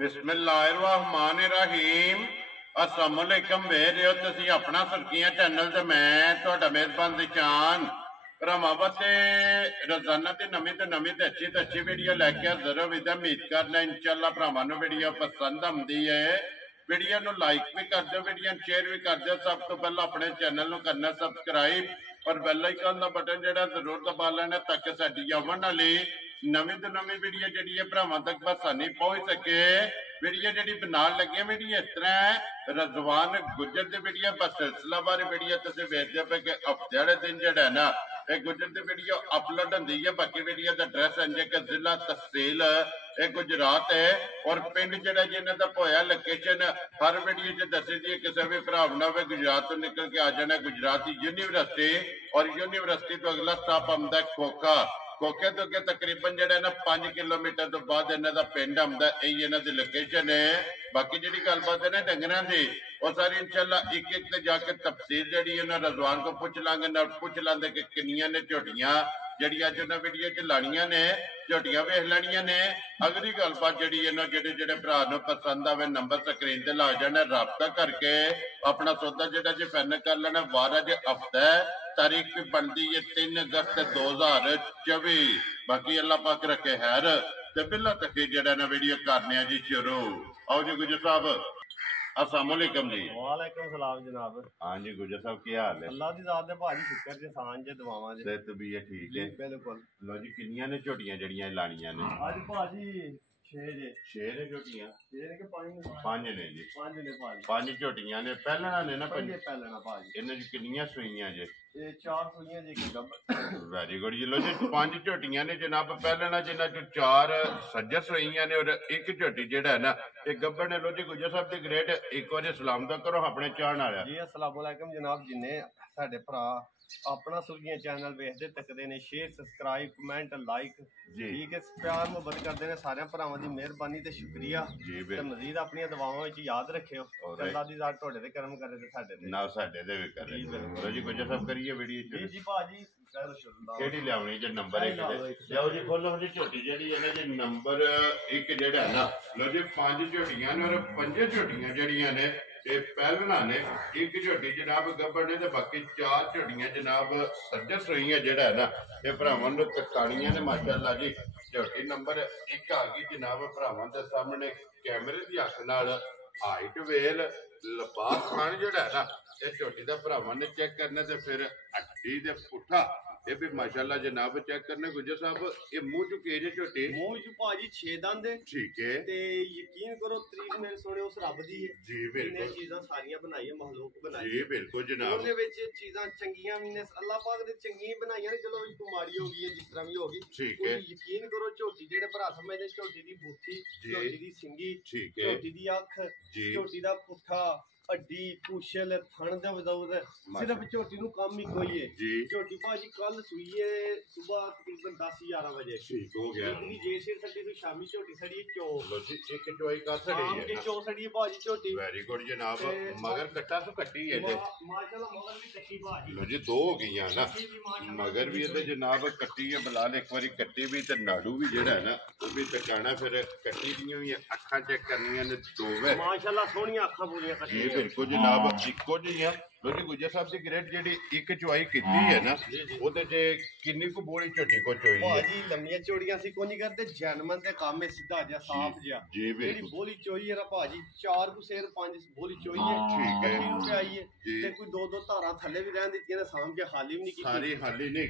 बिस्मिल्लाहिर्रहमानिर्रहीम अस्सलामुअलैकुम वेख रहे हो तुसी अपना सुर्खियां चैनल ते मैं तुहाडा मेजबान दिशान रमावते रोजाना की नवी तो अच्छी वीडियो लैके हाजिर हो विदा उम्मीद करना इंशाअल्लाह भरावां नूं वीडियो पसंद आउंदी है। वीडियो नूं लाइक भी कर दो, वीडियो शेयर भी कर दो। सब तो पहले अपने चैनल नूं करना सबसक्राइब और बैल आइकन का बटन जिहड़ा जरूर दबा लेना ताकि साडी आउण वाली नवी तो नवी वीडियो जिहड़ी है भरावां तक बसानी पहुंच सके। वीडियो जिहड़ी बनाउण लगे वीडियो इस तरह रजवान गुजर की वीडियो बस सिलसिलावार वीडियो तुसीं वेखदे पे कि हफ्ते वाले दिन जिहड़ा है ना एक गुजर की वीडियो अपलोड होंदी है। बाकी वीडियो का एड्रैस इंज कि जिला तहसील गुजरात है और पिंड जिहड़ा जिन्हां दा होया लोकेशन हर वीडियो च दसी दी। किसी भी भरा ना गुजरात तो निकल के आ जाना गुजरात यूनिवर्सिटी और यूनिवर्सिटी तो अगला स्टॉप आंदा खोखा। खोखे तो अगे तकरीबन जो 5 किलोमीटर तो बाद इन्हों का पिंड आंदा, यही इन्हों की लोकेशन है। बाकी जी गलबात है ना डंगर की और सारी इंशाल्लाह एक एक जाके तफसील जी रजवान को पूछ लांगे ना पूछ लाते कि किनिया ने झोटियां जी अज उन्हें वीडियो च लानिया ने झोटियां वेख लैनिया ने। अगली गलबात जी जेडे भरा पसंद आवे नंबर स्क्रीन से ला जाना, रबता करके अपना सौदा जो जी फाइनल कर लेना। वार अज हफ्ता तारीख भी बनती है 3 अगस्त 2024। बाकी अल्लाह पाक रखे हैर ते बिल्ला तक जेड़ा ना वीडियो करने जी शुरू। आओ जी गुजर साहब अस्सलामुअलैकुम जी। वालेकुम सलाम जनाब। हाँ जी गुजर साहब क्या हाल है? अल्लाह दी ज़ात दे भाजी शुक्र जे सान जे दुआवां जे सेहत भी है ठीक है बिल्कुल। लो जी किन्नियां ने झोटियां जड़ियां लानियां ने आज भाजी 6 जे 6 ने झोटियां 6 के 5 ने जी 5 ने भाजी 5 झोटियां ने पहलना ने ना पंजे पहलना भाजी इन्हां च किन्नियां सूइयां जे? ये 4 सुइयां जे की गब। वेरी गुड जी। लो जी 5 झोटियां ने जनाब पहलना जिन्हां च 4 सज्जर सूइयां ने और एक झोटी जेड़ा है ना ये गब्बर ने। लो जी गुजर साहब दी ग्रेट एक बार सलाम तो करो अपने चाहण वाला जी। अस्सलाम वालेकुम जनाब। जिन्ने साडे भरा अपना सुर्खियां चैनल वेखदे तकदे ने शेयर सब्सक्राइब कमेंट लाइक ठीक है प्यार मुहब्बत करते हैं सारे भरावां दी मेहरबानी ते शुक्रिया ते मजीद अपनी दुआवां विच याद रखियो। अल्लाह दी ज़ात तुहाडे ते करम करे ते साडे ते ना साडे ते भी करे। लो जी गुजर साहब करिए वीडियो जी जी भाजी केड़ी लियावनी जे नंबर 1 ते लियाओ जी खोलो जी झोटी जेडी है ना जी नंबर 1 जेड़ा है ना। लो जी 5 झोटियां ने और 5 झोटियां जड़ियां ने ये पहलना ने एक झोटी जनाब गब्बर ने ते बाकी 4 झोटियां जनाब सज्जर सूइयां जेड़ा है ना ये भरावां नूं तकाणियां ने माशाअल्लाह जी। झोटी नंबर 1 आ गई जनाब भरावां दे सामने कैमरे दी अख नाल हाइट वेल लबास खान जेड़ा है ना ये झोटी दा भरावां ने चेक करना ते फिर हड्डी दे पुट्ठा ये भी माशाअल्लाह जनाब चेक करने। गुजर साहब ये मुंह चु केज झोटी मुंह चु भाजी 6 दंद ठीक है ते यकीन करो तरीक मेरे सोने उस रब दी है जी बिल्कुल। चीज़ां सारियां बनाई है महलूक बनाई जी बिल्कुल जनाब। ਉਹਦੇ ਵਿੱਚ ਚੀਜ਼ਾਂ ਚੰਗੀਆਂ ਵੀ ਨੇ ਅੱਲਾਹ ਪਾਕ ਨੇ ਚੰਗੀਆਂ ਬਣਾਈਆਂ ਨੇ। ਚਲੋ ਇੱਕ ਮਾੜੀ ਹੋ ਗਈ ਹੈ ਜਿਸ ਤਰ੍ਹਾਂ ਵੀ ਹੋ ਗਈ ਠੀਕ ਹੈ। ਯਕੀਨ ਕਰੋ ਝੋਟੀ ਜਿਹੜੇ ਭਰਾ ਸਮਝਦੇ ਝੋਟੀ ਦੀ ਬੂਥੀ ਝੋਟੀ ਦੀ ਸਿੰਗੀ ਠੀਕ ਹੈ ਝੋਟੀ ਦੀ ਅੱਖ ਜੀ ਝੋਟੀ ਦਾ ਪੁੱਠਾ हड्डी पुछल थन दे विदाउट सिर्फ झोटी नु काम ही कोई है जी। झोटी भाजी कल सुई है सुबह तकरीबन 10-11 बजे ठीक हो गया। इतनी जेर से सड़ी तो शामी झोटी सड़ी चो लो जी एक चोई का सड़ी है के चो सड़ी भाजी झोटी वेरी गुड जनाब। मगर कट्टा सु कट्टी है जे माशाल्लाह मगर भी कट्टी भाजी। लो जी 2 हो गईयां ना मगर भी ये जनाब कट्टी है बिलाल एक बारी कट्टी भी ते नाड़ू भी जेड़ा है ना वो भी तकाना फिर कट्टी दियां भी अखां चेक करनियां ने 2 वे माशाल्लाह सोहणियां अखां पूरियां कट्टी बिल्कुल जनाब इको जी है। लो जी गुजर साहब की ग्रेट जी एक चुआई की है ना वो किन्नी को बोली झोटी को चोई है भाजी लंबियां चोड़ियां सी कोनी करते जैनमन ते काम है सीधा जा साफ जा जी जेडी बोली चोई है भाजी 4 को शेर 5 बोली चोई है ठीक है रुपए आई है ते कोई 2-2 धारा थल्ले भी रहन दित्तियां ने साम के हाली भी नहीं की सारी हाली नहीं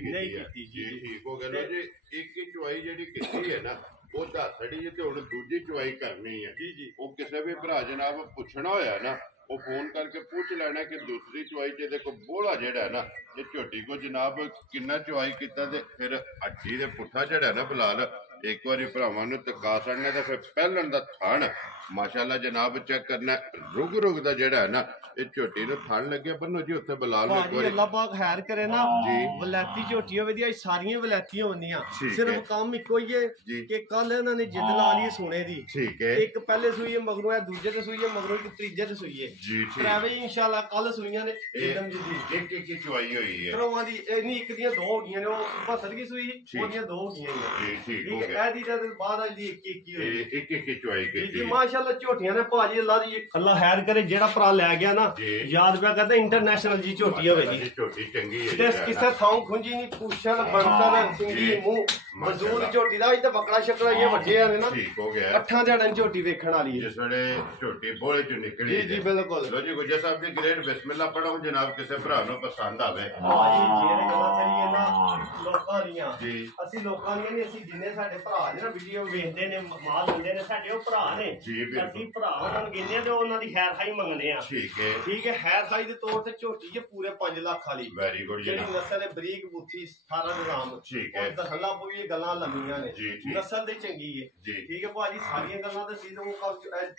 की जी ठीक हो गया। लो जी एक ही चुआई जेडी कीती है ना वो दसड़ी है ते हुण दूजी चुआई करनी है जी जी वो किसी भी भरा जनाब पुछना होया ना वो फोन करके पूछ लेना कि दूसरी चुआई च देखो बोला जेड़ा है ना ये झोटी को जनाब किन्ना चुआई किता ते फिर हड्डी दे पुट्ठा जेड़ा है ना बिलाल एक बारी भरावां नूं तका छड़ना ते फिर पहलन दा थान माशाअल्लाह जनाब चेक करना रुग दा जेड़ा है ना ये झोटी नूं थान लगे बन्नो जी उत्थे बिलाल एक बारी अल्लाह पाक खैर करे ना जी वलैती झोटी होवे दी सारियां वलैती होंदियां ठीक सिर्फ है। काम इको ही है कि कल इन्हां ने जिद ला ली सोने दी ठीक है एक पहले सूई है मगरों है दूजे ते सूई है मगरों एक तीजे ते सूई है जी ठीक त्रावे इंशाल्लाह कल सूईयां ने एकदम जी एक चुआई हुई है त्रवां दी इन्नी एक दियां 2 हो गईयां ने वो फसल की सूई ओदियां 2 हो गईयां जी ठीक हो ਇਹਦੀ ਤੇ ਬਾਅਦ ਵਾਲੀ 21 ਹੋਈ ਇੱਕ ਚੁਆਈ ਕੀਤੀ ਜੀ ਮਾਸ਼ਾਅੱਲਾ ਝੋਟੀਆਂ ਨੇ ਭਾਜੀ ਅੱਲਾ ਖੈਰ ਕਰੇ ਜਿਹੜਾ ਭਰਾ ਲੈ ਗਿਆ ਨਾ ਯਾਦ ਪਿਆ ਕਰਦਾ ਇੰਟਰਨੈਸ਼ਨਲ ਜੀ ਝੋਟੀ ਹੋਵੇ ਜੀ ਝੋਟੀ ਚੰਗੀ ਹੈ ਤੇ ਕਿਸੇ ਥਾਂ ਖੁੰਜੀ ਨਹੀਂ ਪੁੱਛਣ ਬਣਤਰ ਸਿੰਗੀ ਮੂੰਹ ਮਜ਼ਦੂਰ ਝੋਟੀ ਦਾ ਅੱਜ ਤਾਂ ਬੱਕਰਾ ਸ਼ਕਰਾ ਇਹ ਵੱਜੇ ਆ ਨੇ ਨਾ ਠੀਕ ਹੋ ਗਿਆ ਅੱਠਾਂ ਦਿਹਾੜਾਂ ਝੋਟੀ ਵੇਖਣ ਵਾਲੀ ਹੈ ਜਿਸ ਵੇਲੇ ਝੋਟੀ ਬੋਲੇ ਚ ਨਿਕਲੀ ਜੀ ਬਿਲਕੁਲ ਲੋ ਜੀ ਗੁੱਜਰ ਸਾਹਿਬ ਦੀ ਗ੍ਰੇਟ ਬਿਸਮਿਲ੍ਲਾ ਪੜੋ ਜਨਾਬ ਕਿਸੇ ਭਰਾ ਨੂੰ ਪਸੰਦ ਆਵੇ ਭਾਜੀ ਜਿਹੜੇ ਗੱਲਾਂ ਕਰੀਏ ਨਾ ਲੋਕਾਂ ਦੀਆਂ ਜੀ ਅਸੀਂ ਲੋਕਾਂ ਦੀਆਂ ਨਹੀਂ ਅਸੀਂ ਜਿੰਨੇ ਸਾਡੇ ਭਰਾ ਨੇ ਨਾ ਵੀਡੀਓ ਵੇਖਦੇ ਨੇ ਮਾਲ ਲੈਂਦੇ ਨੇ ਸਾਡੇ ਉਹ ਭਰਾ ਨੇ ਅਸੀਂ ਭਰਾ ਉਹਨਾਂ ਨੂੰ ਕਹਿੰਦੇ ਆ ਤੇ ਉਹਨਾਂ ਦੀ ਹੈਰ ਹਾਈ ਮੰਗਦੇ ਆ ਠੀਕ ਹੈ ਹੈਰ ਹਾਈ ਦੇ ਤੌਰ ਤੇ ਝੋਟੀ ਹੈ ਪੂਰੇ 5 ਲੱਖ ਵਾਲੀ ਵੈਰੀ ਗੁੱਡ ਜੀ ਜਿਹੜੀ ਨਸਲ ਹੈ ਬਰੀਕ ਬੁੱਥੀ ਸਾਰਾ ਨਿਜ਼ਾਮ ਠੀਕ ਹੈ ਦਖਲਾ ਪੂਰੀ ਗੱਲਾਂ ਲੰਮੀਆਂ ਨੇ ਨਸਲ ਦੇ ਚੰਗੀ ਹੈ ਠੀਕ ਹੈ ਭਾਜੀ ਸਾਰੀਆਂ ਗੱਲਾਂ ਤਾਂ ਸੀ ਤੋਂ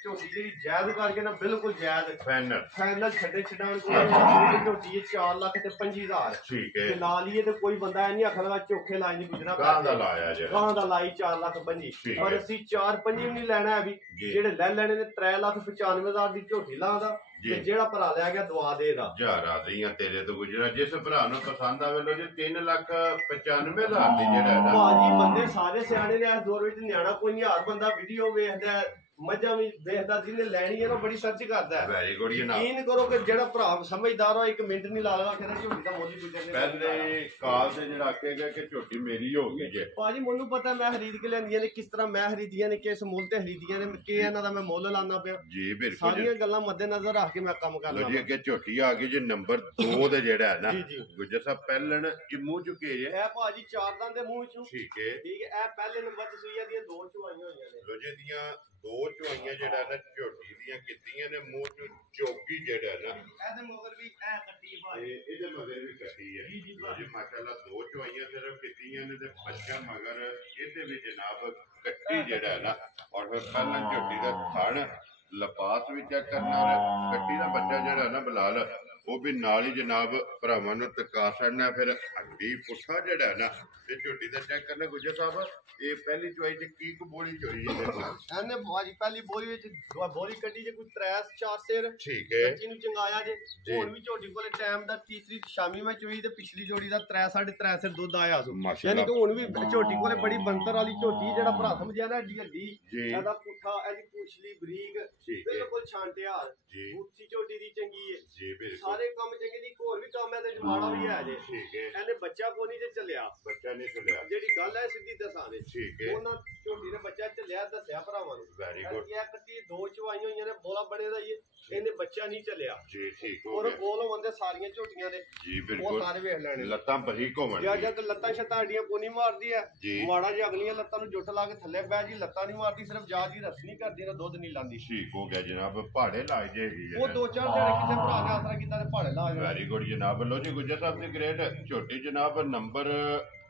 ਝੋਟੀ ਜਿਹੜੀ ਜਾਇਜ਼ ਕਰਕੇ ਨਾ ਬਿਲਕੁਲ ਜਾਇਜ਼ ਫਾਈਨਲ ਛੱਡੇ ਛਡਾਣ ਕੋਈ ਝੋਟੀ ਹੈ 4 ਲੱਖ ਤੇ 25,000 ਠੀਕ ਹੈ ਤੇ ਲਾ ਲਈਏ ਤੇ ਕੋਈ ਬੰਦਾ ਇਹ ਨਹੀਂ ਆਖਦਾ ਚੋਖੇ ਲਾਈ ਨਹੀਂ ਗੁਜਰਾ ਗਾਂ ਦਾ ਲਾਇਆ ਜੇ ਗਾਂ ਦਾ ਲਾਈ 4 ਲੱਖ 25 ਪਰ ਅਸੀਂ 4-5 ਵੀ ਨਹੀਂ ਲੈਣਾ ਹੈ ਵੀ ਜਿਹੜੇ ਲੈ ਲੈਣੇ ਨੇ 3,95,000 ਦੀ ਝੋਟੀ ਲਾਉਂਦਾ ਤੇ ਜਿਹੜਾ ਭਰਾ ਲੈ ਗਿਆ ਦਵਾ ਦੇਗਾ ਜਾ ਰਾਜ਼ੀਆਂ ਤੇਰੇ ਤੋਂ ਗੁਜਰਾ ਜਿਸ ਭਰਾ ਨੂੰ ਪਸੰਦ ਆਵੇ ਲੋ ਜੀ 3,95,000 ਦੀ ਜਿਹੜਾ ਹੈ ਭਾਜੀ ਬੰਦੇ ਸਾਰੇ ਸਿਆਣੇ ਨੇ ਇਸ ਦੌਰ ਵਿੱਚ ਨਿਆਣਾ ਕੋਈ ਨਹੀਂ ਹਰ ਬੰਦਾ ਵੀਡੀਓ ਵੇਖਦਾ ਮੱਝਾਂ ਵੀ ਵੇਖਦਾ ਜਿਹਨੇ ਲੈਣੀ ਹੈ ਨਾ ਬੜੀ ਸਰਚ ਕਰਦਾ ਹੈ ਵੈਰੀ ਗੁੱਡ ਯਕੀਨ ਕਰੋ ਕਿ ਜਿਹੜਾ ਭਰਾ ਸਮਝਦਾਰ ਹੋ 1 ਮਿੰਟ ਨਹੀਂ ਲਾਗਾ ਕਹਿੰਦਾ ਝੋਟੀ ਦਾ ਮੋਦੀ ਗੁਜਰਨੇ ਪਹਿਲੇ ਕਾਲ ਤੇ ਜਿਹੜਾ ਆਖੇਗਾ ਕਿ ਝੋਟੀ ਮੇਰੀ ਹੋ ਗਈ ਜੇ ਭਾਜੀ ਮੈਨੂੰ ਪਤਾ ਮੈਂ ਖਰੀਦ ਕੇ ਲੈਂਦੀਆਂ ਨੇ ਕਿਸ ਤਰ੍ਹਾਂ ਮੈਂ ਖਰੀਦੀਆਂ ਨੇ ਕਿਸ ਮੁੱਲ ਤੇ ਖਰੀਦੀਆਂ ਨੇ ਕਿ ਇਹਨਾਂ ਦਾ ਮੈਂ ਮੁੱਲ ਲਾਣਾ ਪਿਆ ਜੀ ਬਿਲਕੁਲ ਸਾਰੀਆਂ ਗੱਲਾਂ ਮੱਦੇ ਨਜ਼ਰ ਰੱਖ ਕੇ ਮੈਂ ਕੰਮ ਕਰਨਾ ਜੀ ਅੱਗੇ ਝੋਟੀ ਆ ਗਈ ਜੇ ਨੰਬਰ 2 ਦੇ ਜਿਹੜਾ ਹੈ ਨਾ ਗੁੱਜਰ ਸਾਹਿਬ ਪਹਿਲਣ ਇਹ ਮੂੰਹ ਚੁੱਕੇ ਜੇ ਇਹ ਭਾਜੀ 4 ਦੰਦ ਦੇ ਮੂੰਹ ਚੋਂ ਠੀਕ ਹੈ ਇਹ ਪਹਿਲੇ ਨੰਬਰ ਤੇ ਸੂਈਆਂ ਦੀਆਂ 2 ਚੁਆਈਆਂ ਹੋਈਆਂ ਨੇ ਲੋਜੇ ਦੀਆਂ 2 ਚੁਆਈਆਂ ਜਿਹੜਾ ਨਾ ਝੋਟੀ ਦੀਆਂ ਕੀਤੀਆਂ ਨੇ ਮੂੰਹ ਚ ਚੌਕੀ ਜਿਹੜਾ ਨਾ ਇਹਦੇ ਮਗਰ ਵੀ ਇਹ ਕੱਟੀ ਭਾਜੀ ਇਹਦੇ ਮਗਰ ਵੀ ਕੱਟੀ ਹੈ ਜੀ ਮਾਸ਼ਾਅੱਲਾ 2 ਚੁਆਈਆਂ ਸਿਰਫ ਕੀਤੀਆਂ ਨੇ ਤੇ ਬੱਚਾ ਮਗਰ ਇਹਦੇ ਵੀ ਜਨਾਬ ਕੱਟੀ ਜਿਹੜਾ ਨਾ ਔਰ ਫਿਰ ਪਹਿਲਾਂ ਝੋਟੀ ਦਾ ਥਣ ਲਪਾਸ ਵੀ ਚੈੱਕ ਕਰਨਾ ਕੱਟੀ ਦਾ ਬੱਚਾ ਜਿਹੜਾ ਨਾ ਬਲਾਲ ਉਹ ਵੀ ਨਾਲ ਹੀ ਜਨਾਬ ਭਰਾਵਾਂ ਨੂੰ ਟਿਕਾ ਛੱਡਣਾ ਫਿਰ ਹੱਡੀ ਪੁੱਠਾ ਜਿਹੜਾ ਨਾ ਇਹ ਝੋਟੀ ਦਾ ਚੈੱਕ ਕਰਨਾ ਗੁੱਜਰ ਸਾਹਿਬ ਇਹ ਪਹਿਲੀ ਚੁਆਈ ਚ ਕੀ ਬੋਲੀ ਚੋਈ ਜੇ ਇਹਨੇ ਭਾਜੀ ਪਹਿਲੀ ਬੋਲੀ ਵਿੱਚ ਬੋਲੀ ਕੱਢੀ ਜੇ ਕੋਈ 3-4 ਸਿਰ ਠੀਕ ਹੈ ਬੱਚੀ ਨੂੰ ਚੰਗਾਇਆ ਜੇ ਹੁਣ ਵੀ ਝੋਟੀ ਕੋਲੇ ਟਾਈਮ ਦਾ ਤੀਸਰੀ ਸ਼ਾਮੀ ਮੈਂ ਚੋਈ ਤੇ ਪਿਛਲੀ ਜੋੜੀ ਦਾ 3-3.5 ਸਿਰ ਦੁੱਧ ਆਇਆ ਸੋ ਯਾਨੀ ਕਿ ਹੁਣ ਵੀ ਝੋਟੀ ਕੋਲੇ ਬੜੀ ਬੰਤਰ ਵਾਲੀ ਝੋਟੀ ਜਿਹੜਾ ਭਰਾ ਸਮਝਿਆ ਨਾ ਏਡੀ ਹੱਡੀ ਇਹਦਾ ਪੁੱਠਾ ਇਹਦੀ ਪੁਛਲੀ ਬਰੀਕ ਬਿਲਕੁਲ ਛਾਂਟਿਆਰ ਉੱਚੀ ਝੋਟੀ ਦੀ ਚੰਗੀ ਹੈ ਸਾਰੇ ਕੰਮ ਚੰਗੇ ਦੀ ਹੋਰ ਵੀ ਕੰਮ ਹੈ ਤੇ ਜਮਾੜਾ ਵੀ ਹੈ ਜੇ ਇਹਨੇ ਬੱਚਾ ਕੋਈ ਨਹੀਂ ਜੇ ਚੱਲਿਆ ਬੱਚਾ ਨਹੀਂ ਚੱਲਿਆ ਜਿਹੜੀ ਗੱਲ ਹੈ ਸਿੱਧੀ ਦੱਸਾਂ ਨੇ ਉਹਨਾਂ ਝੋਟੀ ਨੇ ਬੱਚਾ ਚੱਲਿਆ ਦੱਸਿਆ ਭਰਾਵਾਂ ਨੂੰ ਵੈਰੀ ਗੁੱਡ ਇਹ ਕੱਟੀ 2 ਚਵਾਈਆਂ ਹੋਈਆਂ ਨੇ ਬੋਲਾ ਬੜੇ ਦਾ ਹੀ ਇਹਨੇ ਬੱਚਾ ਨਹੀਂ ਚੱਲਿਆ ਜੀ ਠੀਕ ਹੋ ਔਰ ਬੋਲ ਹੁੰਦੇ ਸਾਰੀਆਂ ਝੋਟੀਆਂ ਨੇ ਜੀ ਬਿਲਕੁਲ ਉਹ ਸਾਰੇ ਵੇਖ ਲੈਣੇ ਲੱਤਾਂ ਬਰੀਕ ਹੋਣ ਜਦ ਲੱਤਾਂ ਛੱਤਾਂ ਹੱਡੀਆਂ ਕੋਈ ਨਹੀਂ ਮਾਰਦੀ ਹੈ ਮਾੜਾ ਜਿਹਾ ਅਗਲੀਆਂ ਲੱਤਾਂ ਨੂੰ ਜੁੱਟ ਲਾ ਕੇ ਥੱਲੇ ਬਹਿ ਜੀ ਲੱਤਾਂ ਨਹੀਂ ਮਾਰਦੀ ਸਿਰਫ ਜਾ ਦੀ ਰਸ ਨਹੀਂ ਕਰਦੀ ਨਾ ਦੁੱਧ ਨਹੀਂ ਲਾਂਦੀ ਠੀਕ ਹੋ ਗਿਆ ਜਨਾਬ ਪਹਾੜੇ ਲਾ ਜੇ ਉਹ 2-4 ਜਿਹੜੇ ਕਿਸੇ ਭਰਾ ਨੇ ਆਸਰਾ ਕੀਤਾ ਤੇ ਪਹਾੜੇ ਲਾ ਜੇ ਵੈਰੀ ਗੁੱਡ ਜਨਾਬ ਲੋ ਜੀ ਗੁੱਜਰ ਸਾਹਿਬ ਦੀ ਗ੍ਰੇਟ ਝੋਟੀ ਜਨਾਬ ਨੰਬਰ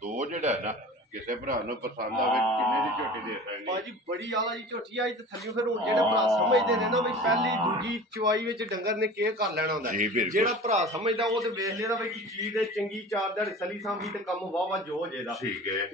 2 ਜਿਹੜਾ ਨਾ ਕਿਸੇ ਭਰਾ ਨੂੰ ਪਸੰਦ ਆਵੇ ਕਿੰਨੇ ਦੀ ਝੋਟੀ ਦੇ ਸਕਦੇ ਭਾਜੀ ਬੜੀ ਆਲਾ ਜੀ ਝੋਟੀ ਆਈ ਤੇ ਥੱਲੇ ਫਿਰ ਉਹ ਜਿਹੜੇ ਭਰਾ ਸਮਝਦੇ ਨੇ ਨਾ ਬਈ ਪਹਿਲੀ ਦੂਜੀ ਚਵਾਈ ਵਿੱਚ ਡੰਗਰ ਨੇ ਕੀ ਕਰ ਲੈਣਾ ਹੁੰਦਾ ਜਿਹੜਾ ਭਰਾ ਸਮਝਦਾ ਉਹ ਤੇ ਵੇਖ ਲੈਦਾ ਬਈ ਕੀ ਚੀਜ਼ ਦੇ ਚੰਗੀ 4 ਦਿਹਾੜੇ ਸਲੀ ਸਾਂਭੀ ਤੇ ਕੰਮ ਵਾਵਾ ਜੋ ਹੋ ਜੇਦਾ ਠੀਕ ਹੈ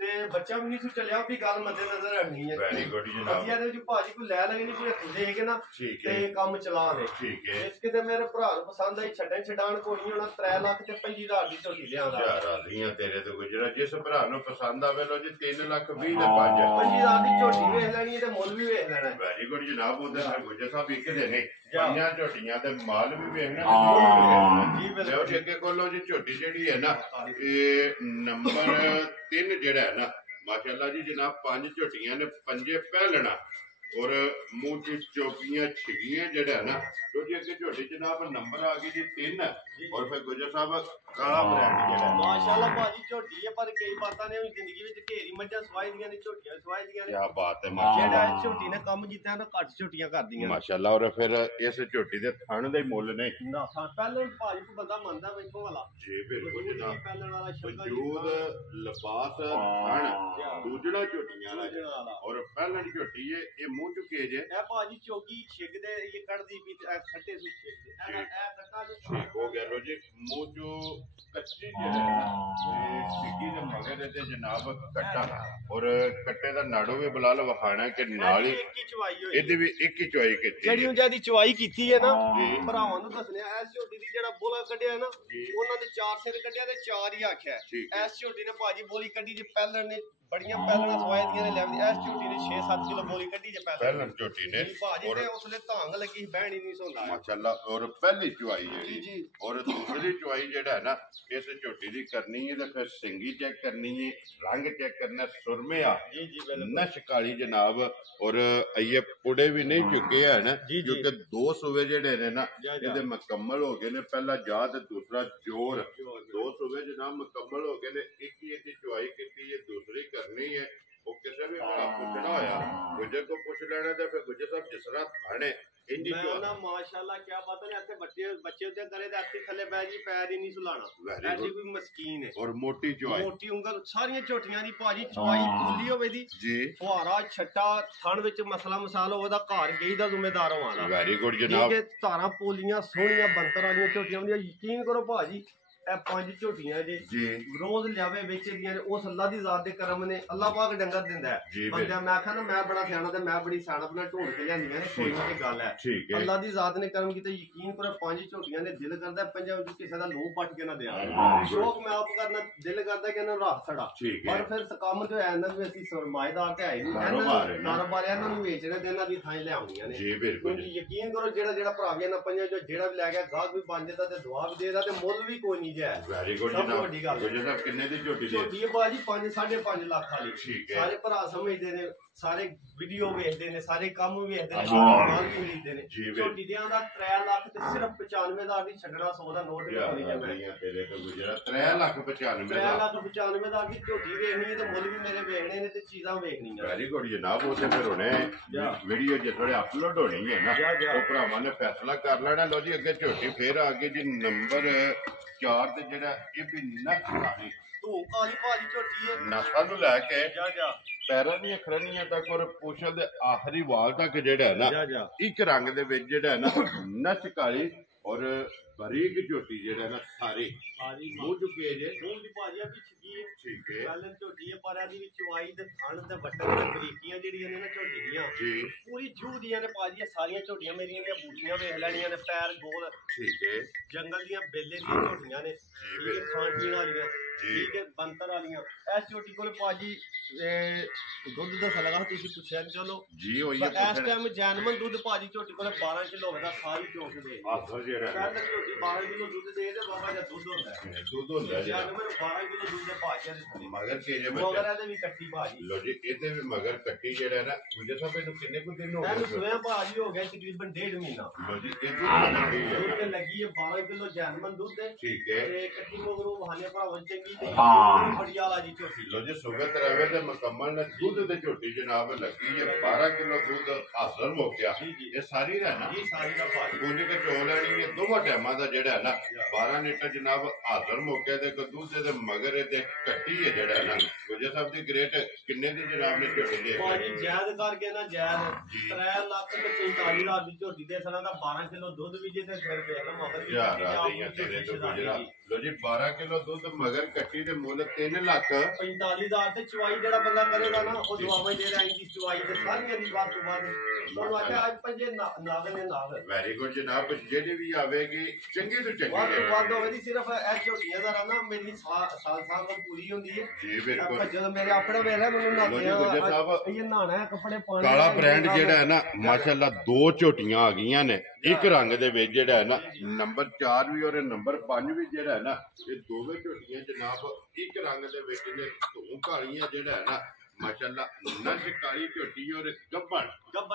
ਤੇ ਬੱਚਾ ਵੀ ਨਹੀਂ ਸੁ ਚੱਲਿਆ ਵੀ ਗੱਲ ਮੱਦੇ ਨਜ਼ਰ ਰੱਖਣੀ ਹੈ ਵੈਰੀ ਗੁੱਡ ਜਨਾਬ ਅਸੀਂ ਇਹਦੇ ਵਿੱਚ ਭਾਜੀ ਕੋਈ ਲੈ ਲਗੇ ਨਹੀਂ ਕੋਈ ਹੱਥ ਦੇ ਕੇ ਨਾ ਤੇ ਕੰਮ ਚਲਾਵੇ ਠੀਕ ਹੈ ਇਸ ਕਿਤੇ ਮੇਰੇ ਭਰਾ ਨੂੰ ਪਸੰਦ ਆਈ ਛੱਡਣ ਕੋਈ ਨਹੀਂ ਹੋਣਾ 3 ਲੱਖ ਤੇ 25,000 ਦੀ ਝੋਟੀ ਲਿਆਂਦਾ ਯਾਰ ਰਾਜ਼ੀਆਂ ਤੇਰੇ ਤੋਂ ਗੁਜਰਾ ਜਿਸ ਭਰਾ ਨੂੰ ਪਸੰਦ ਆਵੇ ਲੋ ਜੀ 3,20,000 ਦੇ 25,000 ਦੀ ਝੋਟੀ ਵੇਖ ਲੈਣੀ ਤੇ ਮੁੱਲ ਵੀ ਵੇਖ ਲੈਣਾ ਵੈਰੀ ਗੁੱਡ ਜਨਾਬ ਉਹਦੇ ਨਾਲ ਗੁਜਰ ਸਾਹਿਬ ਇੱਕ ਦੇ ਨੇ ਪੰਜਾਂ ਝੋਟੀਆਂ ਤੇ ਮਾਲ ਵੀ ਵੇਖਣਾ ਜੀ ਬਿਲਕੁਲ ਅੱਗੇ ਕੋਲੋਂ ਜੀ ਝੋਟੀ ਜਿਹੜੀ ਹੈ ਨਾ ਇਹ ਨੰਬਰ 3 ਜਿਹੜਾ ਹੈ ਨਾ ਮਾਸ਼ਾਅੱਲਾ ਜੀ ਜਨਾਬ 5 ਝੋਟੀਆਂ ਨੇ 5 ਪਹਿਲਣਾ ਔਰ ਮੂੰਹ ਚ ਚੌਕੀਆਂ ਛਿਗੀਆਂ ਜਿਹੜਾ ਨਾ ਕਿਉਂਕਿ ਅੱਗੇ ਝੋਟੀ ਜਨਾਬ ਨੰਬਰ ਆ ਗਈ ਜੀ 3 ਔਰ ਫਿਰ ਗੁਜਰ ਸਾਹਿਬ ਕਾਲਾ ਬ੍ਰਾਂਡ ਜਿਹੜਾ ਮਾਸ਼ਾਅੱਲਾ ਭਾਜੀ ਝੋਟੀ ਹੈ ਪਰ ਕਈ ਬਾਤਾਂ ਨੇ ਜ਼ਿੰਦਗੀ ਵਿੱਚ ਢੇਰੀ ਮੱਝਾਂ ਸਵਾਈ ਦੀਆਂ ਨੇ ਝੋਟੀਆਂ ਸਵਾਈ ਦੀਆਂ ਨੇ ਕੀ ਬਾਤ ਹੈ ਮਾਸ਼ਾਅੱਲਾ ਜਿਹੜਾ ਝੋਟੀ ਨੇ ਕੰਮ ਕੀਤਾ ਤਾਂ ਘੱਟ ਝੋਟੀਆਂ ਕਰਦੀਆਂ ਮਾਸ਼ਾਅੱਲਾ ਔਰ ਫਿਰ ਇਸ ਝੋਟੀ ਦੇ ਥਣ ਦੇ ਮੁੱਲ ਨੇ ਨਾ ਪਹਿਲਾਂ ਭਾਜੀ ਕੋ ਬੰਦਾ ਮੰਨਦਾ ਵੇਖੋ ਵਾਲਾ ਜੀ ਬਿਲਕੁਲ ਜਨਾਬ ਪਹਿਲਾਂ ਵਾਲਾ ਸ਼ਬਦ ਵਜੂਦ ਲਿਬਾਸ ਥਣ ਦੂਜਣਾ ਝੋਟੀਆਂ ਵਾਲਾ ਔਰ ਪਹਿਲਾਂ ਦੀ ਝੋਟੀ ਹੈ ਇਹ ਮੂੰਹ ਚੁੱਕੇ ਜੇ ਇਹ ਭਾਜੀ ਚੋਗੀ ਛਿਗਦੇ ਇਹ ਕੱਢਦੀ ਵੀ ਖੱਟੇ ਸੁ ਛਿਗਦੇ ਇਹ ਕੱਟਾ ਜੋ ਠੀਕ ਹੋ ਗਿਆ ਰੋਜੀ ਮੂੰਹ ਚੋਂ ਕੱਚੀ ਜਿਹੜੇ ਸਿੱਕੀ ਦੇ ਮਗਰ ਤੇ ਜਨਾਬ ਕੱਟਾ ਔਰ ਕੱਟੇ ਦਾ ਨਾੜੋ ਵੀ ਬਲਾਲ ਵਖਾਣਾ ਕਿ ਨਾਲ ਹੀ ਇੱਕ ਹੀ ਚਵਾਈ ਹੋਈ ਇਹਦੇ ਵੀ ਇੱਕ ਹੀ ਚਵਾਈ ਕੀਤੀ ਜਿਹੜੀ ਉਹ ਜਿਆਦੀ ਚਵਾਈ ਕੀਤੀ ਹੈ ਨਾ ਭਰਾਵਾਂ ਨੂੰ ਦੱਸਣਿਆ ਐਸ ਝੋਟੀ ਦੀ ਜਿਹੜਾ ਬੋਲਾ ਕੱਢਿਆ ਨਾ ਉਹਨਾਂ ਨੇ 4 ਸਿਰ ਕੱਢਿਆ ਤੇ 4 ਹੀ ਆਖਿਆ। ਇਸ ਝੋਟੀ ਨੇ ਭਾਜੀ ਬੋਲੀ ਕੱਢੀ ਜੇ ਪਹਿਲਣ ਨੇ ਬੜੀਆਂ ਪਹਿਲਣਾ ਸਵਾਏ ਦੀਆਂ ਨੇ ਲੈਵਦੀ। ਇਸ ਝੋਟੀ ਨੇ 6-7 ਕਿਲੋ ਬੋਲੀ ਕੱਢੀ ਜੇ ਪਹਿਲਣ ਝੋਟੀ ਨੇ ਭਾਜੀ ਤੇ ਉਸਲੇ ਧਾਂਗ ਲੱਗੀ ਬਹਿਣ ਹੀ ਨਹੀਂ ਸੌਂਦਾ ਮਾਸ਼ਾਅੱਲਾ। ਔਰ ਪਹਿਲੀ ਚੁਆਈ ਜਿਹੜੀ ਔਰ ਦੂਸਰੀ ਚੁਆਈ ਜਿਹੜਾ ਹੈ ਨਾ ਇਸ ਝੋਟੀ ਦੀ ਕਰਨੀ ਹੈ ਤੇ ਫਿਰ ਸਿੰਗੀ ਚੈੱਕ ਕਰਨੀ ਹੈ, ਰੰਗ ਚੈੱਕ ਕਰਨਾ, ਸੁਰਮੇ ਆ ਨਸ਼ ਕਾਲੀ ਜਨਾਬ। ਔਰ ਇਹ ਪੁੜੇ ਵੀ ਨਹੀਂ ਚੁੱਕੇ ਹਨ ਕਿਉਂਕਿ 2 ਸੂਵੇ ਜਿਹੜੇ ਨੇ ਨਾ ਇਹਦੇ ਮੁਕੰਮਲ ਹੋ ਗਏ ਨੇ। ਪਹਿਲਾ ਜਾ ਤੇ ਦੂਸਰਾ ਜੋਰ, 2 ਸੂਵੇ ਜਨਾਬ ਮੁਕੰਮਲ ਹੋ ਗਏ ਨੇ। ਇੱਕ ਹੀ ਇਹਦੀ ਚੁਆਈ ਕੀਤੀ ਹੈ, ਦੂਸਰੀ ਕਰਨੀ ਹੈ। ਉਹ ਕਿਸੇ ਵੀ ਬੜਾ ਪੁੱਛਣਾ ਹੋਇਆ ਗੁੱਜਰ ਕੋ ਪੁੱਛ ਲੈਣਾ ਤੇ ਫਿਰ ਗੁੱਜਰ ਸਾਹਿਬ ਜਿਸ ਤਰ੍ਹਾਂ ਖਾਣੇ ਇੰਨੀ ਨਾ ਮਾਸ਼ਾਅੱਲਾ ਕੀ ਬਾਤ ਹੈ। ਇੱਥੇ ਬੱਚੇ ਉੱਤੇ ਕਰੇ ਤੇ ਇੱਥੇ ਥੱਲੇ ਬਹਿ ਜੀ ਪੈਰ ਹੀ ਨਹੀਂ ਸੁਲਾਣਾ। ਐਡੀ ਕੋਈ ਮਸਕੀਨ ਹੈ ਔਰ ਮੋਟੀ ਚੁਆਈ, ਮੋਟੀ ਉਂਗਲ ਸਾਰੀਆਂ ਝੋਟੀਆਂ ਦੀ ਭਾਜੀ ਚੁਆਈ ਪੂਲੀ ਹੋਵੇ ਦੀ ਜੀ। ਫੁਹਾਰਾ ਛੱਟਾ ਥਣ ਵਿੱਚ ਮਸਲਾ ਮਸਾਲ ਹੋਵੇ ਦਾ ਘਰ ਗਈ ਦਾ ਜ਼ਿੰਮੇਦਾਰ ਹੋਵਾਂਗਾ। ਵੈਰੀ ਗੁੱਡ ਜਨਾਬ। ਠੀਕ ਹੈ ਧਾਰਾਂ ਪੋਲੀਆਂ ਸੋਹਣੀਆਂ ਬੰਤਰ ਵਾਲੀਆਂ ਝੋਟੀਆਂ ਹੁੰਦੀਆਂ। ਯਕੀਨ ਕਰੋ ਭਾਜੀ ਇਹ 5 ਝੋਟੀਆਂ ਜੇ ਰੋਜ਼ ਲਿਆਵੇ ਵੇਚਦੀਆਂ ਨੇ ਉਸ ਅੱਲਾ ਦੀ ਜ਼ਾਤ ਦੇ ਕਰਮ ਨੇ। ਅੱਲਾ ਪਾਕ ਡੰਗਰ ਦਿੰਦਾ ਹੈ ਬੰਦਿਆਂ। ਮੈਂ ਆਖਾਂ ਨਾ ਮੈਂ ਬੜਾ ਸਿਆਣਾ ਤੇ ਮੈਂ ਬੜੀ ਸਿਆਣਪ ਨਾਲ ਢੋਲ ਕੇ ਲਿਆਂਦੀਆਂ ਨੇ, ਕੋਈ ਨਾ ਗੱਲ ਹੈ। ਅੱਲਾ ਦੀ ਜ਼ਾਤ ਨੇ ਕਰਮ ਕੀਤਾ। ਯਕੀਨ ਕਰੋ 5 ਝੋਟੀਆਂ ਨੇ ਦਿਲ ਕਰਦਾ ਪੰਜਾਂ ਵਿੱਚ ਕਿਸੇ ਦਾ ਲੂਹ ਪੱਟ ਕੇ ਨਾ ਦਿਆਂ। ਸ਼ੌਕ ਮੈਂ ਆਪ ਕਰਨਾ ਦਿਲ ਕਰਦਾ ਕਿ ਇਹਨਾਂ ਨੂੰ ਰੱਖ ਛੜਾ, ਪਰ ਫਿਰ ਸਕਾਮਤ ਹੋਇਆ ਇਹਨਾਂ ਵੀ ਅਸੀਂ ਸਰਮਾਏਦਾਰ ਤੇ ਹੈ ਹੀ ਨਹੀਂ। ਕਾਰੋਬਾਰ ਇਹਨਾਂ ਨੂੰ ਵੇਚਣੇ ਤੇ ਇਹਨਾਂ ਦੀ ਥਾਂ ਲਿਆਉਣੀਆਂ ਨੇ। ਯਕੀਨ ਕਰੋ ਜਿਹੜਾ ਭਰਾ ਵੀ ਇਹਨਾਂ ਪੰਜਾਂ ਚੋਂ ਜਿਹੜਾ ਵੀ ਲੈ ਗਿਆ ਗਾਹਕ ਵੀ ਬਣ ਜਾਂਦਾ ਤੇ ਦੁਆ ਵੀ ਦੇਦਾ ਤੇ ਮੁੱਲ ਵੀ ਕੋਈ ਨਹੀਂ। ਵੈਰੀ ਗੁੱਡ ਜਨਾਬ। ਵੱਡੀ ਗੱਲ ਹੈ। ਕਿੰਨੇ ਦੀ ਝੋਟੀ ਦੇ? ਝੋਟੀ ਬਾਜੀ 5-5.5 ਲੱਖ ਵਾਲੀ। ਸਾਰੇ ਭਰਾ ਸਮਝਦੇ ਨੇ, ਸਾਰੇ ਵੀਡੀਓ ਵੇਖਦੇ ਨੇ, ਸਾਰੇ ਕੰਮ ਵੇਖਦੇ ਨੇ, ਮਾਲ ਵੀ ਖਰੀਦਦੇ ਨੇ। ਝੋਟੀ ਦਿਆਂ ਦਾ 3 ਲੱਖ ਤੇ ਸਿਰਫ 95,000 ਦੀ ਛੱਡਣਾ 100 ਦਾ ਨੋਟ ਲਿਖਾਉਣੀ ਜਾਂਦਾ। ਤੇਰੇ ਤੋਂ ਗੁਜਰਾ 3,95,000 ਦੀ ਝੋਟੀ ਵੇਖਣੀ ਤੇ ਮੁੱਲ ਵੀ ਮੇਰੇ ਵੇਖਣੇ ਨੇ ਤੇ ਚੀਜ਼ਾਂ ਵੇਖਣੀਆਂ। ਵੈਰੀ ਗੁੱਡ ਜਨਾਬ। ਉਹ ਤੇ ਫਿਰ ਹੁਣੇ ਵੀਡੀਓ ਜੇ ਥੋੜੇ ਅਪਲੋਡ ਹੋਣੀ ਹੈ ਨਾ ਉਹ ਭਰਾਵਾਂ ਨੇ ਫੈਸਲਾ ਕਰ ਲੈਣਾ। ਲੋ ਜੀ ਅੱਗੇ ਝੋਟੀ ਫੇਰ ਆ ਗਈ ਜੀ ਨੰਬਰ 4 ਤੇ ਜਿਹੜਾ ਇਹ ਵੀ ਨੱਕ ਵਾਲੀ ਧੂਪ ਵਾਲੀ ਭਾਜੀ ਝੋਟੀ ਹੈ। ਨਸਾਂ ਨੂੰ ਲੈ ਕੇ ਪੈਰਾਂ ਦੀਆਂ ਖਰਨੀਆਂ ਤੱਕ ਔਰ ਪੁੱਛਲ ਦੇ ਆਖਰੀ ਵਾਲ ਤੱਕ ਜਿਹੜਾ ਹੈ ਨਾ ਇੱਕ ਰੰਗ ਦੇ ਵਿੱਚ ਜਿਹੜਾ ਹੈ ਨਾ ਨੱਚ ਕਾਲੀ ਔਰ ਬਰੀਕ ਝੋਟੀ ਜਿਹੜਾ ਨਾ ਸਾਰੇ ਮੂੰਹ ਚੁੱਕੇ ਜੇ ਮੂੰਹ ਦੀ ਭਾਜੀ ਆ ਵੀ ਛਕੀ ਹੈ। ਠੀਕ ਹੈ ਪਹਿਲੇ ਝੋਟੀ ਹੈ ਪਰ ਇਹਦੀ ਵੀ ਚੁਆਈ ਤੇ ਥਣ ਤੇ ਵੱਟਣ ਤੇ ਬਰੀਕੀਆਂ ਜਿਹੜੀਆਂ ਨੇ ਨਾ ਝੋਟੀ ਦੀਆਂ ਜੀ ਪੂਰੀ ਜੂਹ ਦੀਆਂ ਨੇ ਭਾਜੀ। ਸਾਰੀਆਂ ਝੋਟੀਆਂ ਮੇਰੀਆਂ ਦੀਆਂ ਬੂਟੀਆਂ ਵੇਖ ਲੈਣੀਆਂ ਨੇ, ਪੈਰ ਗੋਲ। ਠੀਕ ਹੈ। ਜੰਗਲ ਦੀਆਂ ਬੇਲੇ ਦੀਆਂ ਝੋਟੀਆਂ ਨੇ, ਠੀਕ ਹੈ, ਖਾਣ ਪੀਣ ਵਾਲੀਆਂ, ਠੀਕ ਹੈ, ਬੰਤਰ ਵਾਲੀਆਂ। ਇਸ ਝੋਟੀ ਕੋਲ ਭਾਜੀ ਦੁੱਧ ਦੱਸਣ ਲੱਗਾ ਤੁਸੀਂ ਪੁੱਛਿਆ ਨੀ। ਚਲੋ ਜੀ ਹੋਈ ਇਸ ਟਾਈਮ ਜੈਨਮਨ ਦੁੱਧ ਭਾਜੀ ਝੋਟੀ ਕੋਲ 12 ਕਿਲੋ ਹੋਵੇਗਾ ਸਾਰੀ ਚੋਕ ਦੇ। ਆਖਰ ਜਿਹੜਾ ਕਹਿੰਦਾ ਝੋਟੀ 12 ਕਿਲੋ ਦੁੱਧ ਦੇ ਤੇ ਬਾਬਾ ਜੀ ਦੁੱਧ ਹੁੰਦਾ ਹੈ। ਦੁੱਧ ਹੁੰਦਾ ਜੀ। ਜੈਨਮਨ 12 ਕਿਲੋ ਦੁੱਧ ਦੇ ਭਾਜੀ ਦੇ ਮਗਰ ਕੇ ਜੇ ਮਗਰ ਇਹਦੇ ਵੀ ਕੱਟੀ ਭਾਜੀ। ਲੋ ਜੀ ਇਹਦੇ ਵੀ ਮਗਰ ਕੱਟੀ ਜਿਹੜਾ ਨਾ ਗੁਜਰ ਸਾਹਿਬ ਇਹਨੂੰ ਕਿੰਨੇ ਕੁ ਦਿਨ ਹੋ ਗਏ? ਇਹਨੂੰ ਸੋਇਆ ਭਾਜੀ ਹੋ ਗਿਆ ਤਕਰੀਬਨ 1.5 ਮਹੀਨਾ। ਲੋ ਜੀ ਇਹਦੀ ਦੁੱਧ ਲੱਗੀ ਹੈ 12 ਕਿਲੋ ਜੈਨਮਨ ਦੁੱਧ ਹੈ। ਠੀਕ ਹੈ। ਤੇ ਕੱਟੀ ਮਗਰੋਂ ਵਹਾਨੇ ਭਰਾਵਾਂ ਚੰਗੀ ਤੇ ਬੜੀ ਵਾਲਾ ਜੀ ਝੋਟੀ। ਲੋ ਜੀ ਸੁਗਤ ਰਵੇ ਤੇ ਮੁਕੰਮਲ ਨੇ ਦੁੱਧ ਦੇ ਝੋਟੀ ਜਨਾਬ ਲੱਗੀ ਹੈ 12 ਕਿਲੋ ਦੁੱਧ ਹਾਜ਼ਰ ਹੋ ਗਿਆ। ਇਹ ਸਾਰੀ ਰਹਿਣਾ ਜੀ ਸਾਰੀ ਦਾ ਭਾਜੀ ਗੁੰਜ ਕੇ ਚੋ ਲੈਣੀ ਹੈ ਦੋਵਾਂ ਟਾਈਮਾਂ ਦਾ ਜਿਹੜਾ ਹੈ ਨਾ 12 ਲੀਟਰ ਜਨਾਬ ਹਾਜ਼ਰ ਹੋ ਗਿਆ ਤੇ ਦੁੱਧ ਦੇ ਮਗਰ ਇਹਦੇ ਕੱਟੀ ਹੈ ਜਿਹੜਾ ਨਾ ਗੁਜਰ ਸਾਹਿਬ ਦੀ ਗ੍ਰੇਟ ਕਿੰਨੇ ਦੀ ਜਨਾਬ ਨੇ ਝੋਟੀ ਦੇ ਭਾਜੀ ਜਾਇਜ਼ ਕਰਕੇ ਨਾ ਜਾਇਜ਼ 3 ਲੱਖ ਤੇ 45,000 ਦੀ ਝੋਟੀ ਦੇ ਸਣਾ ਦਾ 12 ਕਿਲੋ ਦੁੱਧ ਵੀ ਜੇ ਤੇ ਫਿਰ ਦੇਖ ਲਓ ਮਗਰ ਵੀ ਤੇਰੇ ਤੋਂ ਗੁਜਰਾ। ਲੋ ਜੀ 12 ਕਿਲੋ ਦੁੱਧ ਮਗਰ ਕੱਟੀ ਦੇ ਮੁੱਲ 3,45,000 ਤੇ ਚੁਆਈ ਜਿਹੜਾ ਬੰਦਾ ਕਰੇਗਾ ਨਾ ਉਹ ਦੁਆਵਾਂ ਦੇ ਰਾਈ ਦੀ ਚੁਆਈ ਤੇ ਸਾਰੀਆਂ ਦੀ ਬਾਤ ਤੋਂ ਬਾਅਦ ਤੁਹਾਨੂੰ ਆਖਿਆ ਅੱਜ ਪੰਜੇ ਨਾਗ ਨੇ ਨਾਗ। ਵੈਰੀ ਗੁੱਡ ਜਨਾਬ। ਜਿਹੜੀ ਵੀ ਆਵੇਗੀ ਚੰਗੀ ਤੋਂ ਚੰਗੀ ਵੱਧ ਹੋਵੇ ਦੀ ਸਿਰਫ ਇਹ ਝੋਟੀਆਂ ਦਾ ਨਾ ਮੇਰੀ ਸਾਲ ਪੂਰੀ ਹੁੰਦੀ ਹੈ। ਜੀ ਬਿਲਕੁਲ। ਜਦੋਂ ਮੇਰੇ ਆਪਣੇ ਵੇਲੇ ਮੈਨੂੰ ਨਾਤੇ ਇਹ ਨਹਾਣਾ ਹੈ ਕੱਪੜੇ ਪਾਣੇ ਕਾਲਾ ਬ੍ਰਾਂਡ ਜਿਹੜਾ ਹੈ ਨਾ ਮਾਸ਼ਾਅੱਲਾ 2 ਝੋਟੀਆਂ ਆ ਗਈਆਂ ਨੇ ਇੱਕ ਰੰਗ ਦੇ ਵਿੱਚ ਜਿਹੜਾ ਹੈ ਨਾ ਨੰਬਰ 4 ਵੀ ਔਰ ਨੰਬਰ 5 ਵੀ ਜਿਹੜਾ ਹੈ ਨਾ ਇਹ ਦੋਵੇਂ ਝੋਟੀਆਂ ਜਨਾਬ ਇੱਕ ਰੰਗ ਦੇ ਵਿੱਚ ਨੇ ਧੂੰ ਕਾਲੀਆਂ ਜਿਹੜਾ ਹੈ ਨਾ ਮਾਸ਼ਾਅੱਲਾ ਨੰਜ ਕਾਲੀ ਝੋਟੀ ਔਰ ਗੱਬਣ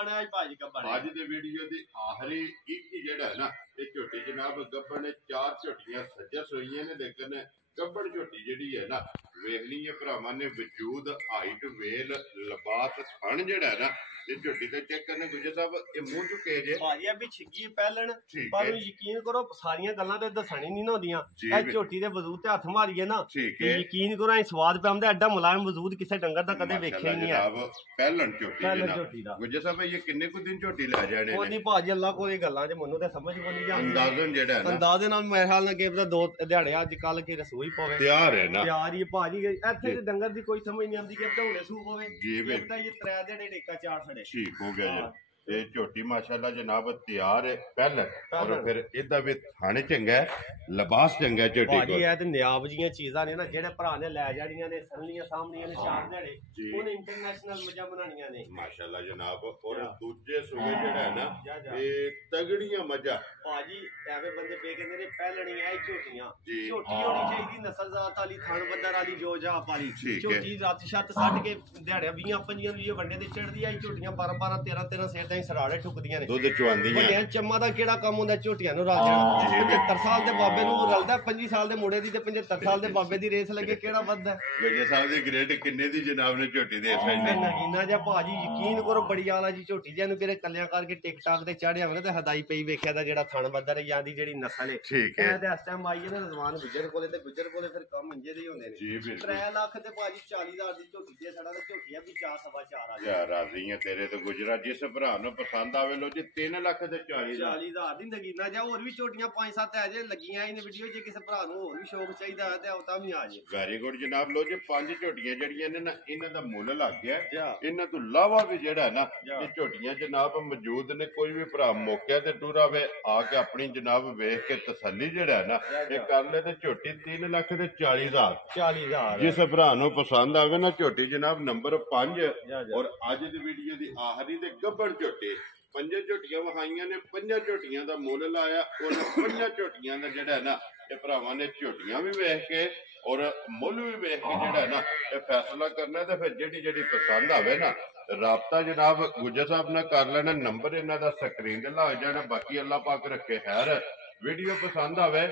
ਹੈ ਭਾਜੀ ਗੱਬਣ। ਅੱਜ ਦੇ ਵੀਡੀਓ ਦੀ ਆਖਰੀ ਇੱਕ ਹੀ ਜਿਹੜਾ ਹੈ ਨਾ ਇਹ ਝੋਟੀ ਜਨਾਬ ਗੱਬਣ ਨੇ 4 ਝੋਟੀਆਂ ਸੱਜਸ ਹੋਈਆਂ ਨੇ ਲੇਕਿਨ ਗੱਬਣ ਝੋਟੀ ਜਿਹੜੀ ਹੈ ਨਾ ਵੇਖ ਲਈਏ ਭਰਾਵਾਂ ਨੇ ਵਜੂਦ ਹਾਈਟ ਵੇਲ ਲਿਬਾਸ ਥਣ ਜਿਹੜਾ ਹੈ ਨਾ ਇਹ ਝੋਟੀ ਤੇ ਚੈੱਕ ਕਰਨੇ ਗੁਜਰ ਸਾਹਿਬ ਇਹ ਮੂੰਹ ਚੁੱਕੇ ਜੇ ਭਾਜੀ ਵੀ ਛਿੱਗੀ ਪਹਿਲਣ ਪਰ ਯਕੀਨ ਕਰੋ ਸਾਰੀਆਂ ਗੱਲਾਂ ਤੇ ਦੱਸਣੀ ਨਹੀਂ ਹੁੰਦੀਆਂ। ਇਹ ਝੋਟੀ ਦੇ ਵਜੂਦ ਤੇ ਹੱਥ ਮਾਰੀਏ ਨਾ ਤੇ ਯਕੀਨ ਕਰੋ ਇਹ ਸਵਾਦ ਪਿਆਉਂਦਾ ਐਡਾ ਮੁਲਾਇਮ ਵਜੂਦ ਕਿਸੇ ਡੰਗਰ ਦਾ ਕਦੇ ਵੇਖਿਆ ਹੀ ਨਹੀਂ ਹੈ। ਪਹਿਲਣ ਝੋਟੀ ਦਾ ਗੁਜਰ ਸਾਹਿਬ ਇਹ ਕਿੰਨੇ ਕੁ ਦਿਨ ਝੋਟੀ ਲੈ ਜਾਣੇ ਨੇ? ਉਹਦੀ ਭਾਜੀ ਅੱਲਾ ਕੋਲ ਇਹ ਗੱਲਾਂ 'ਚ ਮੈਨੂੰ ਤੇ ਸਮਝ ਕੋਈ ਨਹੀਂ ਜਾਂਦੀ। ਅੰਦਾਜ਼ਨ ਜਿਹੜਾ ਹੈ ਨਾ ਅੰਦਾਜ਼ੇ ਨਾਲ ਮੇਰੇ ਹਾਲ ਨਾਲ ਕਿ 2 ਦਿਹਾੜੇ ਅੱਜ ਕੱਲ ਕੀ ਰਸੋਈ ਪਵੇ ਤਿਆਰ ਹੈ ਨਾ ਤਿਆਰ ਹੀ ਭਾਜੀ। ਇੱਥੇ ਤੇ ਡੰਗਰ ਦੀ ਕੋਈ ਸਮਝ ਨਹੀਂ ਆਉਂਦੀ ਕਿ ਢੋਲੇ ਸੂਪ ਹੋਵੇ ਇਹ 3 ਦਿਹਾੜੇ ਡੇਕਾ 4 ਛੜੇ ਠੀਕ ਹੋ ਗਿਆ ਜੀ। ਤੇ ਝੋਟੀ ਮਾਸ਼ਾਅੱਲਾ ਜਨਾਬ ਤਿਆਰ ਹੈ ਪਹਿਲਾਂ ਔਰ ਫਿਰ ਇਹਦਾ ਵੀ ਥਣ ਚੰਗਾ ਹੈ, ਲਿਬਾਸ ਚੰਗਾ ਹੈ ਝੋਟੀ ਭਾਜੀ ਕੋਲ। ਇਹ ਤੇ ਨਿਆਬ ਜੀਆਂ ਚੀਜ਼ਾਂ ਨੇ ਨਾ ਜਿਹੜੇ ਭਰਾ ਨੇ ਲੈ ਜਾਣੀਆਂ ਨੇ ਸੰਨੀਆਂ ਸਾਹਮਣੀਆਂ ਨੇ ਚਾਰ ਦਿਹਾੜੇ ਉਹਨੇ ਇੰਟਰਨੈਸ਼ਨਲ ਮੱਝਾਂ ਬਣਾਉਣੀਆਂ ਨੇ ਮਾਸ਼ਾਅੱਲਾ ਜਨਾਬ। ਔਰ ਦੂਜੇ ਸੂਏ ਜਿਹੜਾ ਹੈ ਨਾ ਇਹ ਤਗੜੀਆਂ ਮੱਝਾਂ ਭਾਜੀ ਐਵੇਂ ਬੰਦੇ ਪੇ ਕਹਿੰਦੇ ਨੇ ਪਹਿਲਣੀ ਐ ਝੋਟੀਆਂ ਜੀ। ਝੋਟੀ ਹੋਣੀ ਚਾਹੀਦੀ ਨਸਲ ਜ਼ਾਤ ਵਾਲੀ ਥਣ ਬੰਦਰ ਵਾਲੀ ਜੋ ਜਾਪ ਵਾਲੀ ਠੀਕ ਹੈ। ਝੋਟੀ ਰੱਤ ਛੱਤ ਛੱਡ ਕੇ ਦਿਹਾੜਿਆਂ 20-25 ਨੂੰ ਵੰਡੇ ਤੇ ਚੜਦੀ ਆਈ ਝੋਟੀਆਂ 12-12 13-13 ਸਿਰ ਤਾਂ ਹੀ ਸਰਾੜੇ ਠੁਕਦੀਆਂ ਨੇ ਦੁੱਧ ਚੁਆਉਂਦੀਆਂ। ਵੱਡਿਆਂ ਚੰਮਾ ਦਾ ਕਿਹੜਾ ਕੰਮ ਹੁੰਦਾ ਝੋਟੀਆਂ ਨੂੰ ਰਾਜ ਜਾਣਾ 75 ਸਾਲ ਦੇ ਬਾਬੇ ਨੂੰ ਰਲਦਾ 25 ਸਾਲ ਦੇ ਮੁੰਡੇ ਦੀ ਤੇ 75 ਸਾਲ ਦੇ ਬਾਬੇ ਦੀ ਰੇਸ ਲੱਗੇ ਕਿਹੜਾ ਵੱਧਦਾ ਗਜੇ ਸਾਹਿਬ ਦੀ ਗ੍ਰੇਡ ਕਿੰਨੇ ਦੀ ਜਨਾਬ ਨੇ ਝੋਟੀ ਦੇ ਇਸ ਵੇਲੇ? ਨਗੀਨਾ ਜਿਹਾ ਭਾਜੀ ਯਕੀਨ ਕਰੋ ਬੜੀ ਆਲਾ ਜੀ ਝੋਟੀ ਜਿਹਾ ਨੂੰ ਕਿਤੇ ਕੱਲਿਆਂ ਕਰਕੇ ਟਿਕਟਾਕ ਤੇ ਚੜਿਆ ਹੋਵੇ ਤੇ ਹਦਾਈ ਪਈ ਵੇਖਿਆ ਦਾ ਜਿਹੜਾ ਥਣ ਬੱਦਰ ਜਾਂਦੀ ਜਿਹੜੀ ਨਸਲ ਹੈ ਠੀਕ ਹੈ। ਤੇ ਇਸ ਟਾਈਮ ਆਈ ਨੇ ਰਜ਼ਵਾਨ ਗੁੱਜਰ ਕੋਲੇ ਤੇ ਗੁੱਜਰ ਕੋਲੇ ਫਿਰ ਕੰਮ ਇੰਜੇ ਦੇ ਹੀ ਹੁੰਦੇ ਨੇ ਜੀ ਬਿਲਕੁਲ। 3 ਲੱਖ ਤੇ ਭਾਜੀ 40,000 ਦੀ ਝੋਟੀ ਦੇ ਸਾਡਾ ਤੇ ਝੋਟੀਆਂ ਵੀ 4-4.5 ਆ ਯਾਰ ਰਾਜ਼ੀ ਆ ਤੇਰੇ ਤੋਂ ਗੁਜਰਾ। ਜਿਸ ਭਰਾ ਨੂੰ ਪਸੰਦ ਆਵੇ ਲੋ ਜੀ 3 ਲੱਖ ਤੇ 40,000 40,000 ਦੀ ਨਗੀਨਾ ਜਾਂ ਹੋਰ ਵੀ ਝੋਟੀਆਂ 5-7 ਹੈ ਜੇ ਲੱਗੀਆਂ ਇਹਨੇ ਵੀਡੀਓ ਜੇ ਕਿਸੇ ਭਰਾ ਨੂੰ ਹੋਰ ਵੀ ਸ਼ੌਕ ਚਾਹੀਦਾ ਹੈ ਤੇ ਉਹ ਤਾਂ ਵੀ ਆ ਜੇ। ਵੈਰੀ ਗੁੱਡ ਜਨਾਬ। ਲੋ ਜੀ 5 ਝੋਟੀਆਂ ਜਿਹੜੀਆਂ ਨੇ ਨਾ ਇਹਨਾਂ ਦਾ ਮੁੱਲ ਲੱਗ ਗਿਆ। ਜਾ। ਇਹਨਾਂ ਤੋਂ ਇਲਾਵਾ ਵੀ ਜਿਹੜਾ ਨਾ ਜਾ। ਇਹ ਝੋਟੀਆਂ ਜਨਾਬ ਮੌਜੂਦ ਨੇ। ਕੋਈ ਵੀ ਭਰਾ ਮੌਕੇ ਤੇ ਟੂਰਾ ਵੇ ਆ ਕੇ ਆਪਣੀ ਜਨਾਬ ਵੇਖ ਕੇ ਤਸੱਲੀ ਜਿਹੜਾ ਨਾ ਇਹ ਕਰ ਲੈ ਤੇ ਝੋਟੀ 3 ਲੱਖ ਤੇ 40,000 40,000 ਜਿਸ ਭਰਾ ਨੂੰ ਪਸੰਦ ਆਵੇ ਨਾ ਝੋਟੀ ਜਨਾਬ ਨੰਬਰ 5 ਜਾ। ਔਰ ਅੱਜ ਦੀ ਵੀਡੀਓ ਦੀ ਆਖਰੀ ਤੇ ਗੱਬੜ ਝੋਟੀ 5 ਝੋਟੀਆਂ ਵਹਾਈਆਂ ਨੇ। 5 ਝੋਟੀਆਂ ਦਾ ਮੁੱਲ ਲਾਇਆ। ਉਹਨਾਂ 5 ਝੋਟੀਆਂ ਦਾ ਜਿਹੜਾ ਨਾ ਇਹ ਭਰਾਵਾਂ ਨੇ ਝੋਟੀਆਂ ਵੀ ਵੇਖ ਕੇ ਔਰ ਮੁੱਲ ਵੀ ਵੇਖ ਕੇ ਜਿਹੜਾ ਨਾ ਇਹ ਫੈਸਲਾ ਕਰਨਾ ਤੇ ਫਿਰ ਜਿਹੜੀ ਪਸੰਦ ਆਵੇ ਨਾ ਰਾਬਤਾ ਜਨਾਬ ਗੁੱਜਰ ਸਾਹਿਬ ਨਾਲ ਕਰ ਲੈਣਾ। ਨੰਬਰ ਇਹਨਾਂ ਦਾ ਸਕਰੀਨ ਤੇ ਲਾ ਜਾਣਾ। ਬਾਕੀ ਅੱਲਾਹ ਪਾਕ ਰੱਖੇ ਖੈਰ। ਵੀਡੀਓ ਪਸੰਦ ਆਵੇ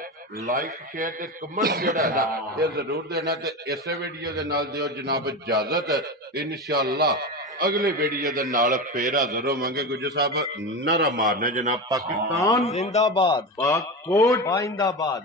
ਲਾਈਕ ਸ਼ੇਅਰ ਤੇ ਕਮੈਂਟ ਜਿਹੜਾ ਨਾ ਇਹ ਜ਼ਰੂਰ ਦੇਣਾ ਤੇ ਇਸੇ ਵੀਡੀਓ ਦੇ ਨਾਲ ਦਿਓ ਜਨਾਬ ਇਜਾਜ਼ਤ। ਇਨਸ਼ਾਅੱਲਾ ਅਗਲੇ ਵੀਡੀਓ ਦੇ ਨਾਲ ਫੇਰ ਹਾਜ਼ਰ ਹੋਵਾਂਗੇ। ਗੁੱਜਰ ਸਾਹਿਬ ਨਾਰਾ ਮਾਰਨਾ ਜਨਾਬ ਪਾਕਿਸਤਾਨ ਜ਼ਿੰਦਾਬਾਦ ਪਾਕ ਫੌਜ ਪਾਇੰਦਾਬਾਦ।